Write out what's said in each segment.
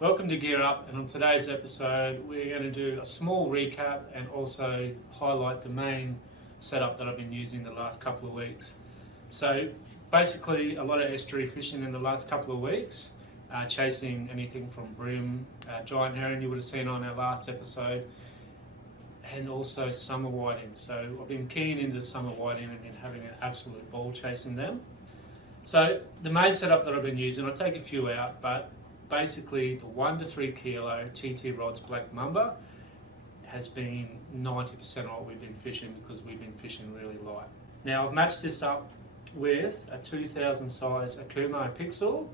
Welcome to Gear Up, and on today's episode we're going to do a small recap and also highlight the main setup that I've been using the last couple of weeks. So basically a lot of estuary fishing in the last couple of weeks, chasing anything from bream, giant herring you would have seen on our last episode, and also summer whiting. So I've been keen into summer whiting and been having an absolute ball chasing them. So the main setup that I've been using, I'll take a few out, but basically the 1 to 3 kilo TT Rods Black Mamba has been 90% of what we've been fishing because we've been fishing really light. Now I've matched this up with a 2000 size Akumo Pixel,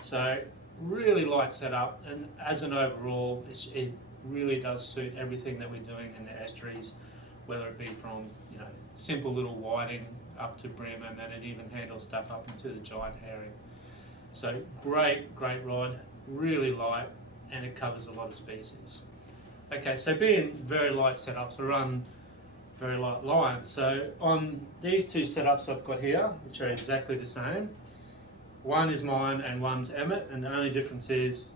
so really light setup, and as an overall it really does suit everything that we're doing in the estuaries, whether it be from simple little whiting up to bream, and then it even handles stuff up into the giant herring. So great rod, really light, and it covers a lot of species. Okay, so being very light setups, I run very light lines. So on these two setups I've got here, which are exactly the same, one is mine and one's Emmett, and the only difference is,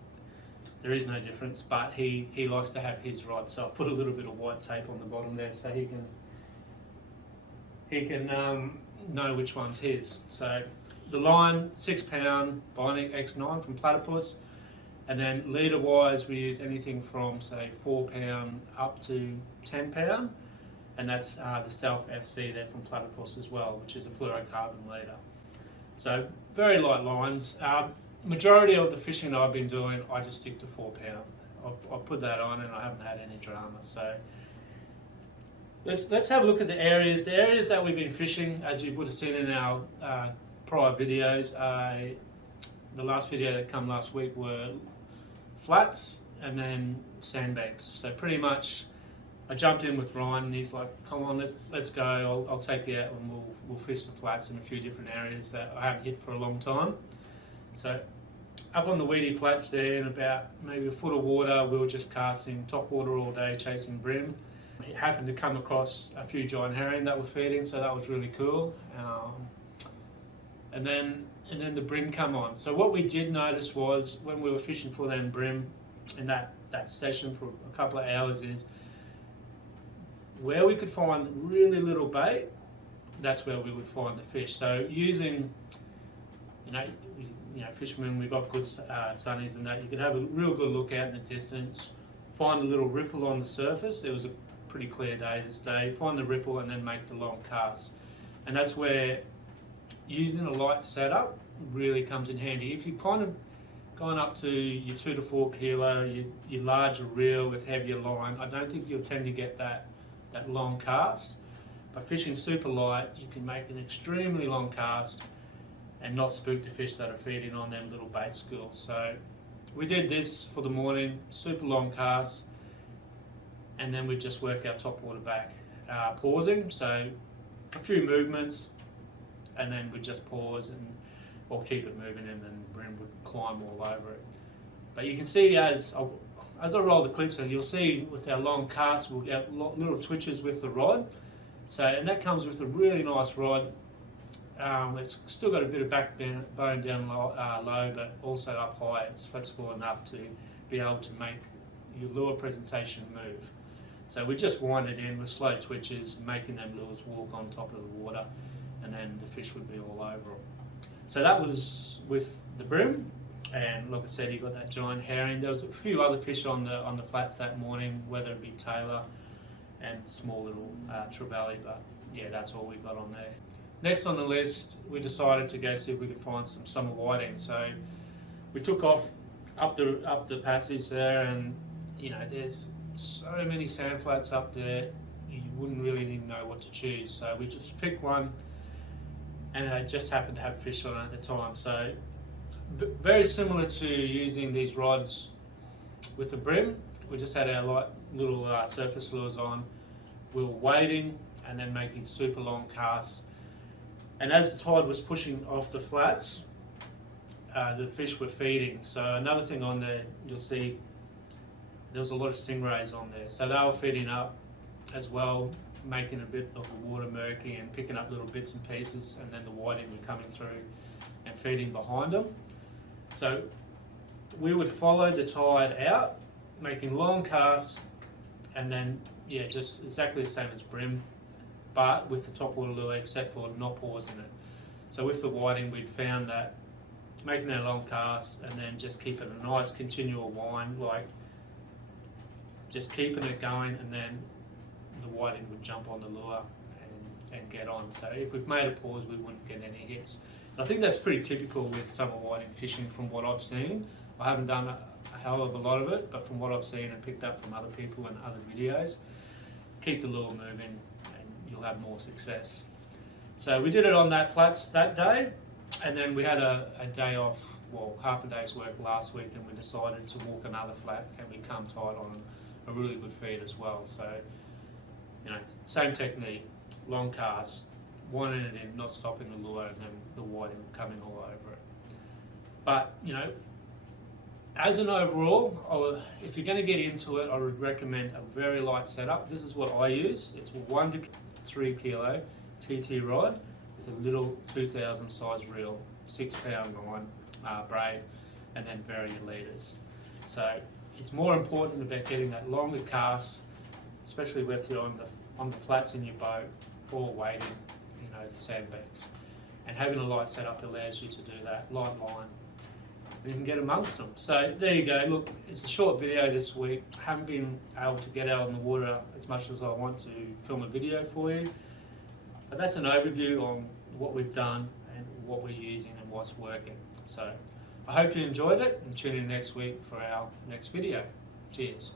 there is no difference, but he likes to have his rod. So I've put a little bit of white tape on the bottom there so he can know which one's his. So the line, 6 pound Bionic X9 from Platypus, and then leader wise we use anything from say 4 pound up to 10 pound, and that's the Stealth FC there from Platypus as well, which is a fluorocarbon leader. So very light lines. Majority of the fishing that I've been doing, I just stick to 4 pound. I've put that on and I haven't had any drama. So let's have a look at the areas. The areas that we've been fishing, as you would have seen in our prior videos, the last video that came last week were flats and then sandbanks. So pretty much I jumped in with Ryan and he's like, come on, let's go, I'll take you out and we'll fish the flats in a few different areas that I haven't hit for a long time. So up on the weedy flats there, in about maybe a foot of water, we were just casting top water all day, chasing bream. He happened to come across a few giant herring that were feeding, so that was really cool. And then the bream come on. So what we did notice was when we were fishing for them bream in that session for a couple of hours, is where we could find really little bait, that's where we would find the fish. So using, fishermen, we've got good sunnies and that, you could have a real good look out in the distance, find a little ripple on the surface. It was a pretty clear day this day, find the ripple and then make the long cast. And that's where using a light setup really comes in handy. If you've kind of gone up to your 2 to 4 kilo, your larger reel with heavier line, I don't think you'll tend to get that long cast. By fishing super light, you can make an extremely long cast and not spook the fish that are feeding on them little bait schools. So we did this for the morning, super long cast, and then we just work our top water back, pausing. So a few movements, and then we'd just pause or keep it moving, and then bream would climb all over it. But you can see as I roll the clips, and you'll see with our long cast, we'll get little twitches with the rod. So, and that comes with a really nice rod. It's still got a bit of backbone down low, but also up high. It's flexible enough to be able to make your lure presentation move. So we just wind it in with slow twitches, making them lures walk on top of the water, and then the fish would be all over them. So that was with the bream, and like I said, you got that giant herring. There was a few other fish on the flats that morning, whether it be tailor and small little trevally, but yeah, that's all we got on there. Next on the list, we decided to go see if we could find some summer whiting. So we took off up the passage there, and there's so many sand flats up there, you wouldn't really even know what to choose. So we just picked one, and I just happened to have fish on it at the time. So very similar to using these rods with the bream, we just had our light little surface lures on. We were waiting and then making super long casts. And as the tide was pushing off the flats, the fish were feeding. So another thing on there, you'll see there was a lot of stingrays on there. So they were feeding up as well, making a bit of the water murky and picking up little bits and pieces, and then the whiting were coming through and feeding behind them. So we would follow the tide out, making long casts, and then just exactly the same as brim, but with the topwater lure, except for not pausing it. So with the whiting, we'd found that making a long cast and then just keeping a nice continual wind, like just keeping it going, and then the whiting would jump on the lure and get on. So if we've made a pause, we wouldn't get any hits. And I think that's pretty typical with summer whiting fishing from what I've seen. I haven't done a hell of a lot of it, but from what I've seen and picked up from other people and other videos, keep the lure moving and you'll have more success. So we did it on that flats that day, and then we had a day off, well, half a day's work last week, and we decided to walk another flat, and we come tight on a really good feed as well. So, same technique, long cast, winding it in, not stopping the lure, and then the whiting coming all over it. But, as an overall, if you're going to get into it, I would recommend a very light setup. This is what I use. It's 1 to 3 kilo TT rod with a little 2000 size reel, 6 pound 9 braid, and then vary your leaders. So it's more important about getting that longer cast, especially if you're on the flats in your boat or wading, the sandbanks. And having a light setup allows you to do that, light line. You can get amongst them. So there you go. Look, it's a short video this week. I haven't been able to get out in the water as much as I want to film a video for you. But that's an overview on what we've done and what we're using and what's working. So I hope you enjoyed it, and tune in next week for our next video. Cheers.